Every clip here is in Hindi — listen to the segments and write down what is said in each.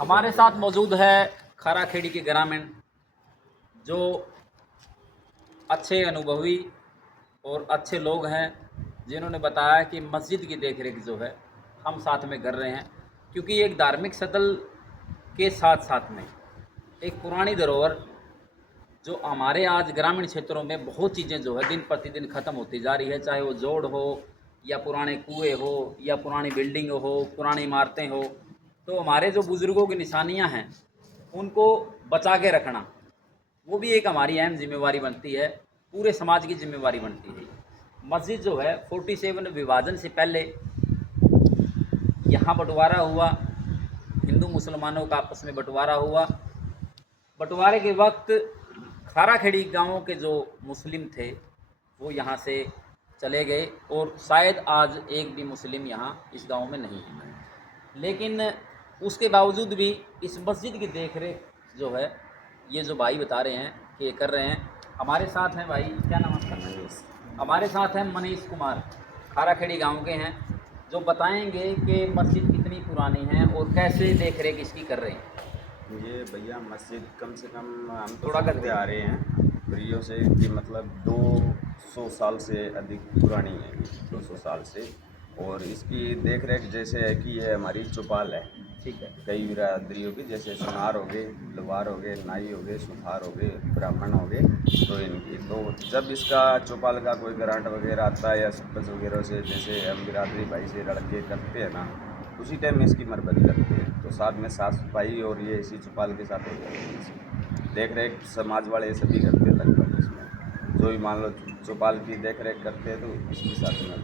हमारे साथ मौजूद है खारा खेड़ी के ग्रामीण जो अच्छे अनुभवी और अच्छे लोग हैं, जिन्होंने बताया कि मस्जिद की देखरेख जो है हम साथ में कर रहे हैं, क्योंकि एक धार्मिक स्थल के साथ साथ में एक पुरानी धरोहर जो हमारे आज ग्रामीण क्षेत्रों में बहुत चीज़ें जो है दिन प्रतिदिन ख़त्म होती जा रही है, चाहे वो जोड़ हो या पुराने कुएँ हो या पुरानी बिल्डिंग हो, पुरानी इमारतें हो, तो हमारे जो बुज़ुर्गों की निशानियां हैं उनको बचा के रखना वो भी एक हमारी अहम जिम्मेवारी बनती है, पूरे समाज की जिम्मेवारी बनती है। मस्जिद जो है 47 विभाजन से पहले यहाँ बंटवारा हुआ, हिंदू मुसलमानों का आपस में बंटवारा हुआ। बंटवारे के वक्त खाराखेड़ी गाँव के जो मुस्लिम थे वो यहाँ से चले गए और शायद आज एक भी मुस्लिम यहाँ इस गांव में नहीं है, लेकिन उसके बावजूद भी इस मस्जिद की देखरेख जो है ये जो भाई बता रहे हैं कि ये कर रहे हैं। हमारे साथ हैं भाई, क्या नाम आपका? मनीष। हमारे साथ हैं मनीष कुमार, खाराखेड़ी गांव के हैं, जो बताएंगे कि मस्जिद कितनी पुरानी है और कैसे देखरेख इसकी कर रहे हैं। ये भैया मस्जिद कम से कम हम थोड़ा करते आ रहे हैं बरियों से कि मतलब 200 साल से अधिक पुरानी है, 200 साल से। और इसकी देख रेख जैसे है कि ये हमारी चौपाल है, ठीक है। कई बिरादरियों की, जैसे सुनार हो गए, लवार हो गए, नाई हो गए, सुथार हो गए, ब्राह्मण हो गए, तो इनकी तो जब इसका चौपाल का कोई ग्रांट वगैरह आता है या सरपंच वगैरह से, जैसे हम बिरादरी भाई से लड़के करते हैं ना, उसी टाइम इसकी मरम्मत करते हैं। तो साथ में साफ सफाई और ये इसी चौपाल के साथ हो जाती है। देख रेख समाज वाले सभी करते हैं लगभग, इसमें जो भी मान लो चौपाल की देख रेख करते हैं तो इसके साथ में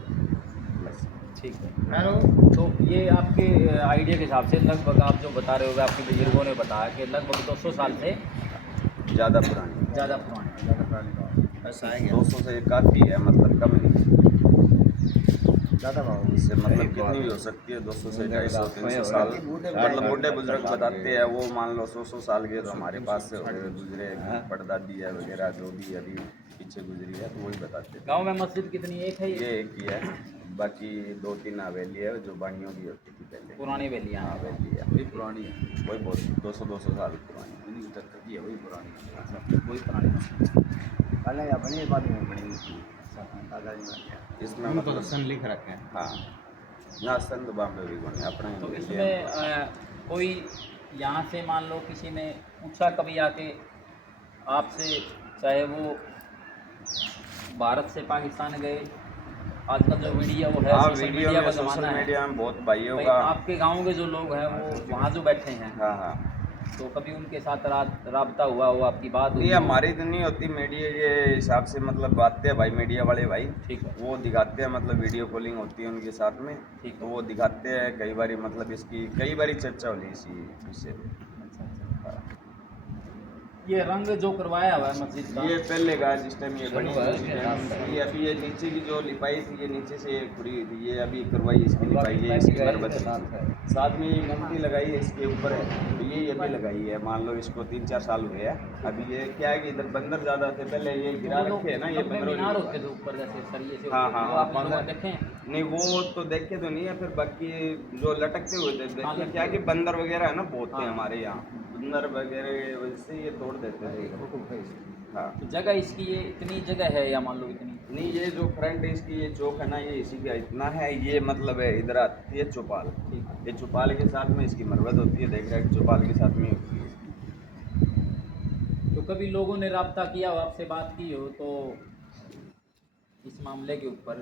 बस। ठीक है। तो ये आपके आइडिया के हिसाब से लगभग आप जो बता रहे हो, आपके बुजुर्गों ने बताया कि लगभग 200 साल से ज़्यादा पुरानी ऐसा है। 200 से काफ़ी है, मतलब कम नहीं, ज़्यादा इससे मतलब कितनी भी हो सकती है, 200 से 250 300 साल। मतलब बूढ़े बुजुर्ग बताते हैं, वो मान लो 100 साल के, तो हमारे पास से गुजरे परदादी है वगैरह जो भी अभी पीछे गुजरी है, तो वही बताते हैं। गांव में मस्जिद कितनी? एक है ये एक ही है, बाकी 2-3 हवेली है जो बानियों की होती थी पहले, पुरानी हवेलियाँ। हाँ हवेली है, वही पुरानी है, वही बहुत 200 साल पुरानी है, वही पुरानी, वही पुरानी पहले अपनी बात में बड़ी इसमें मतलब सन लिख रखे हैं। हाँ ना, सन तो बॉम्बे भी बने अपना। तो इसमें कोई यहाँ से मान लो किसी ने पूछा कभी आके आपसे, चाहे वो भारत से पाकिस्तान गए, आजकल जो मीडिया वो है, हाँ, सोशल मीडिया का ज़माना है, मीडिया में बहुत भाइयों भाई का, आपके गांव के जो लोग हैं वो वहाँ जो बैठे हैं, हाँ हाँ, तो कभी उनके साथ राबता हुआ हो, आपकी बात हुई? ये हमारी तो नहीं होती, मीडिया ये हिसाब से मतलब बातें हैं भाई, मीडिया वाले भाई, ठीक है, वो दिखाते हैं, मतलब वीडियो कॉलिंग होती है उनके साथ में, ठीक तो है। वो दिखाते हैं कई बारी, मतलब इसकी कई बारी चर्चा होली इसी विषय में। अच्छा अच्छा। ये रंग जो करवाया हुआ है मस्जिद का, ये पहले का जिस टाइम ये बनी हुई थी, ये अभी ये नीचे की जो लिपाई थी, ये नीचे से खुली हुई थी, ये अभी करवाई, इसकी लिपाई है, इसकी मरम्मत है, साथ में ये घंटी लगाई है इसके ऊपर है, तो ये अभी लगाई है, मान लो इसको 3-4 साल हुए हैं। अभी ये क्या है कि इधर बंदर ज़्यादा थे, पहले ये गिरा रखे है ना, ये मीनार होते थे ऊपर जैसे सरिये से, हाँ हाँ, आप बंदर देखें? नहीं वो तो देखे तो नहीं है, फिर बाकी जो लटकते हुए थे देखिए, क्या कि बंदर वगैरह है ना बहुत थे हमारे यहाँ, बंदर वगैरह वजह से ये तोड़ देते थे। हाँ, तो जगह इसकी ये इतनी जगह है या मान लो इतनी नहीं, ये जो फ्रंट इसकी ये चौक है ना, ये इसी का इतना है, ये मतलब है इधर आती है चौपाल, ये चौपाल के साथ में इसकी मरम्मत होती है, देख रहे हैं चौपाल के साथ में होती है। तो कभी लोगों ने राब्ता किया हो, आपसे बात की हो तो इस मामले के ऊपर,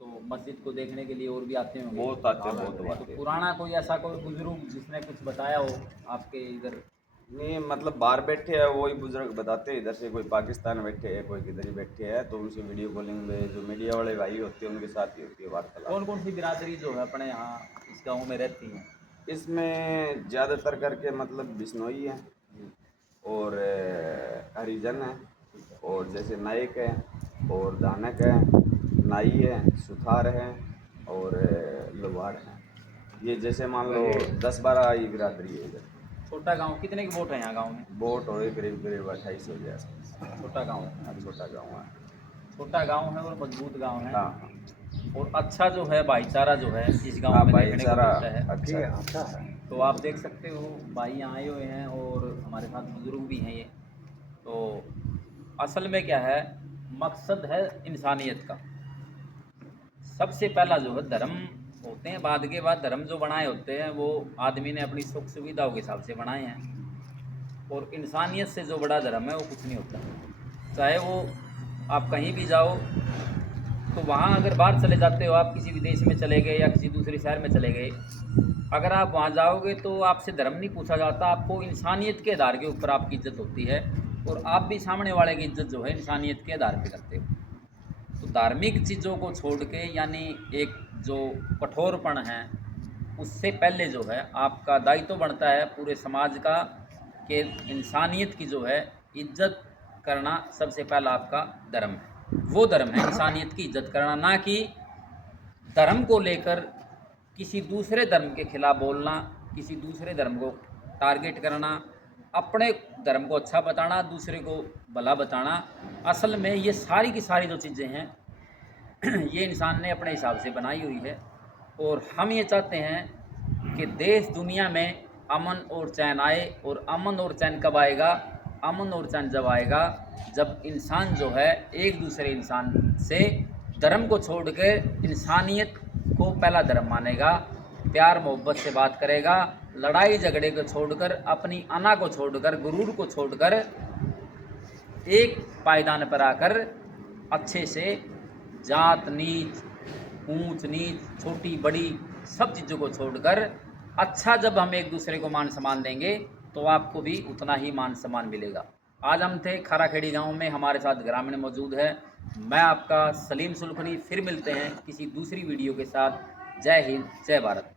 तो मस्जिद को देखने के लिए और भी आते होंगे? बहुत आते हैं, बहुत आते तो हैं। पुराना कोई ऐसा कोई बुजुर्ग जिसने कुछ बताया हो आपके इधर? नहीं, मतलब बाहर बैठे हैं वही बुजुर्ग बताते हैं, इधर से कोई पाकिस्तान बैठे हैं, कोई किधर ही बैठे हैं, तो उनसे वीडियो कॉलिंग में जो मीडिया वाले भाई होते हैं उनके साथ ही होती है वार्तालाप। कौन कौन सी बिरादरी जो है अपने यहाँ इस गांव में रहती है? इसमें ज़्यादातर करके मतलब बिश्नोई है और हरिजन है, और जैसे नायक है और दानक है, नाई है, सुथार है और लवाड़ है। ये जैसे मान लो 10-12 ही बिरादरी है इधर। छोटा गांव, कितने के वोट हैं यहाँ गांव में? वोट हो करीब करीब 2800 के आसपास। छोटा गांव है। हाँ, छोटा गाँव है। छोटा गांव है और मजबूत गांव है। हाँ और अच्छा जो है भाईचारा जो है इस गांव हाँ, में देखने को भाईचारा मिलता है। अच्छा है। तो आप देख सकते हो भाई यहाँ आए हुए हैं और हमारे साथ बुजुर्ग भी हैं ये। तो असल में क्या है, मकसद है इंसानियत का। सबसे पहला जो है धर्म होते हैं, बाद के बाद धर्म जो बनाए होते हैं वो आदमी ने अपनी सुख सुविधाओं के हिसाब से बनाए हैं। और इंसानियत से जो बड़ा धर्म है वो कुछ नहीं होता। चाहे वो आप कहीं भी जाओ, तो वहाँ अगर बाहर चले जाते हो, आप किसी विदेश में चले गए या किसी दूसरे शहर में चले गए, अगर आप वहाँ जाओगे तो आपसे धर्म नहीं पूछा जाता, आपको इंसानियत के आधार के ऊपर आपकी इज्जत होती है। और आप भी सामने वाले की इज्जत जो है इंसानियत के आधार पे करते हो। तो धार्मिक चीज़ों को छोड़ के, यानी एक जो कठोरपन है, उससे पहले जो है आपका दायित्व बनता है पूरे समाज का कि इंसानियत की जो है इज्जत करना सबसे पहला आपका धर्म है। वो धर्म है इंसानियत की इज्जत करना, ना कि धर्म को लेकर किसी दूसरे धर्म के खिलाफ बोलना, किसी दूसरे धर्म को टारगेट करना, अपने धर्म को अच्छा बताना, दूसरे को भला बताना। असल में ये सारी की सारी जो चीज़ें हैं ये इंसान ने अपने हिसाब से बनाई हुई है। और हम ये चाहते हैं कि देश दुनिया में अमन और चैन आए। और अमन और चैन कब आएगा? अमन और चैन जब आएगा जब इंसान जो है एक दूसरे इंसान से धर्म को छोड़ के इंसानियत को पहला धर्म मानेगा, प्यार मोहब्बत से बात करेगा, लड़ाई झगड़े को छोड़कर, अपनी अना को छोड़कर, गुरूर को छोड़कर एक पायदान पर आकर अच्छे से जात नीच, ऊंच नीच, छोटी बड़ी सब चीज़ों को छोड़कर अच्छा जब हम एक दूसरे को मान सम्मान देंगे तो आपको भी उतना ही मान सम्मान मिलेगा। आज हम थे खाराखेड़ी गांव में, हमारे साथ ग्रामीण मौजूद है। मैं आपका सलीम सुल्खनी, फिर मिलते हैं किसी दूसरी वीडियो के साथ। जय हिंद, जय भारत।